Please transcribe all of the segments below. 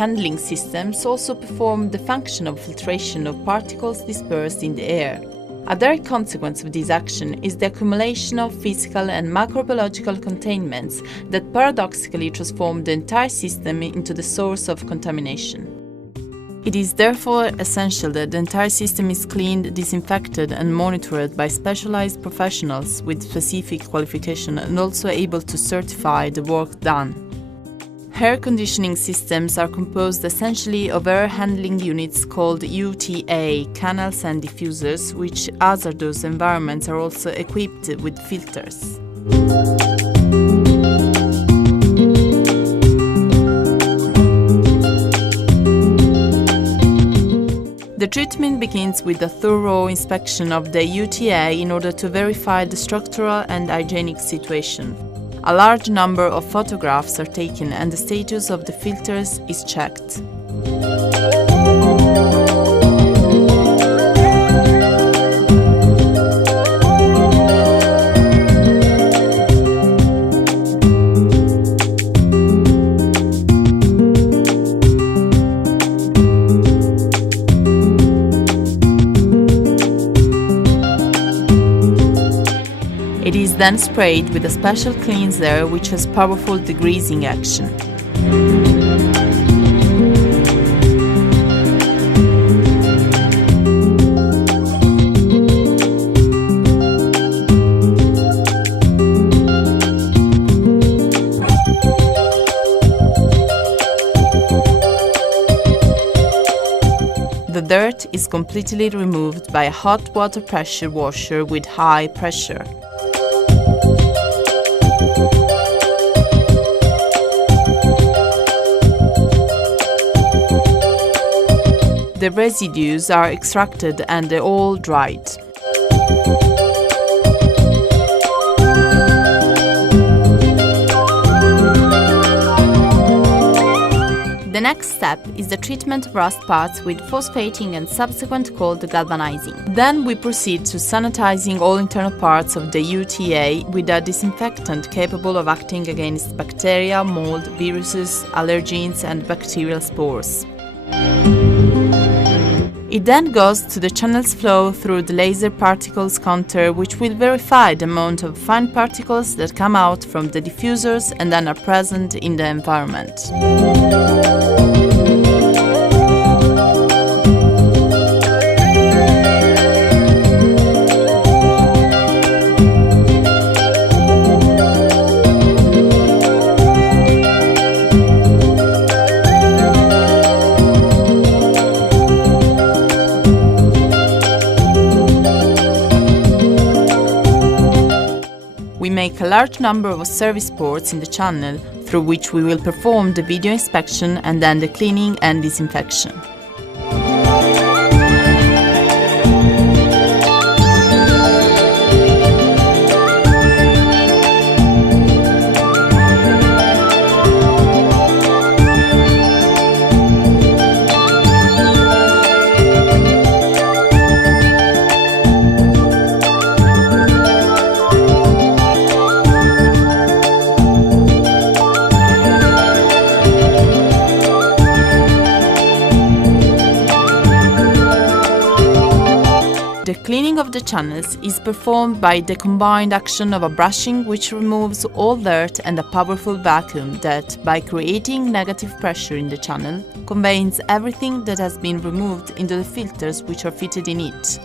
handling systems also perform the function of filtration of particles dispersed in the air. A direct consequence of this action is the accumulation of physical and microbiological contaminants that paradoxically transform the entire system into the source of contamination. It is therefore essential that the entire system is cleaned, disinfected and monitored by specialized professionals with specific qualification and also able to certify the work done. Air conditioning systems are composed essentially of air handling units called UTA, canals and diffusers, which hazardous environments are also equipped with filters. The treatment begins with a thorough inspection of the UTA in order to verify the structural and hygienic situation. A large number of photographs are taken and the status of the filters is checked. It is then sprayed with a special cleanser which has powerful degreasing action. The dirt is completely removed by a hot water pressure washer with high pressure. The residues are extracted and they're all dried. The next step is the treatment of rust parts with phosphating and subsequent cold galvanizing. Then we proceed to sanitizing all internal parts of the UTA with a disinfectant capable of acting against bacteria, mold, viruses, allergens and bacterial spores. It then goes to the channel's flow through the laser particles counter, which will verify the amount of fine particles that come out from the diffusers and then are present in the environment. We make a large number of service ports in the channel, through which we will perform the video inspection and then the cleaning and disinfection. The cleaning of the channels is performed by the combined action of a brushing which removes all dirt and a powerful vacuum that, by creating negative pressure in the channel, conveys everything that has been removed into the filters which are fitted in it.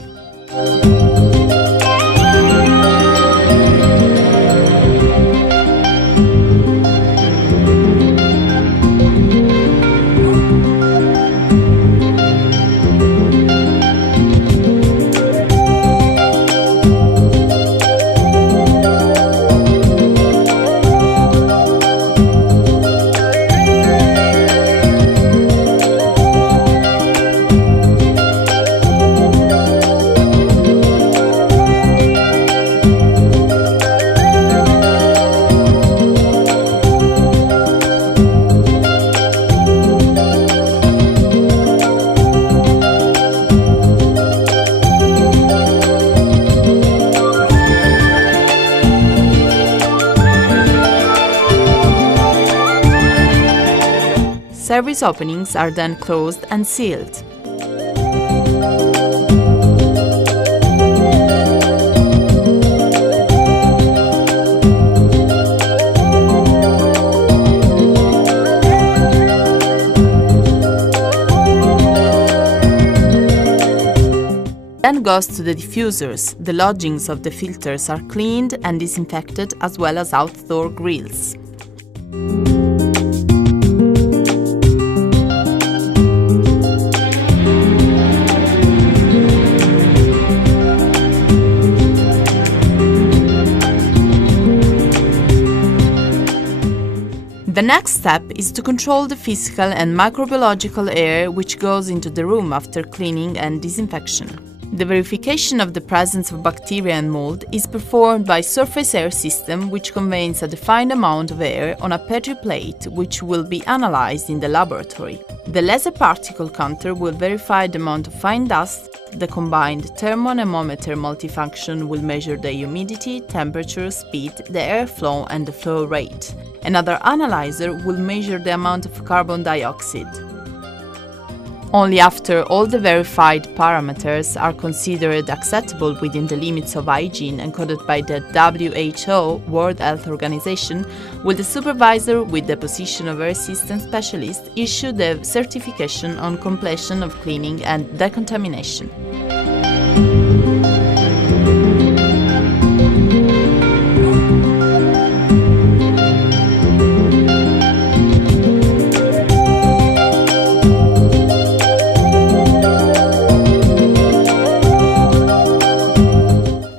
Service openings are then closed and sealed. Then goes to the diffusers. The lodgings of the filters are cleaned and disinfected, as well as outdoor grills. The next step is to control the physical and microbiological air which goes into the room after cleaning and disinfection. The verification of the presence of bacteria and mold is performed by surface air system, which conveys a defined amount of air on a Petri plate which will be analyzed in the laboratory. The laser particle counter will verify the amount of fine dust. The combined thermoanemometer multifunction will measure the humidity, temperature, speed, the airflow and the flow rate. Another analyzer will measure the amount of carbon dioxide. Only after all the verified parameters are considered acceptable within the limits of hygiene encoded by the WHO, World Health Organization, will the supervisor with the position of air system specialist issue the certification on completion of cleaning and decontamination.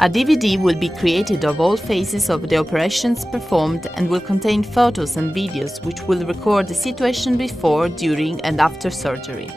A DVD will be created of all phases of the operations performed and will contain photos and videos which will record the situation before, during and after surgery.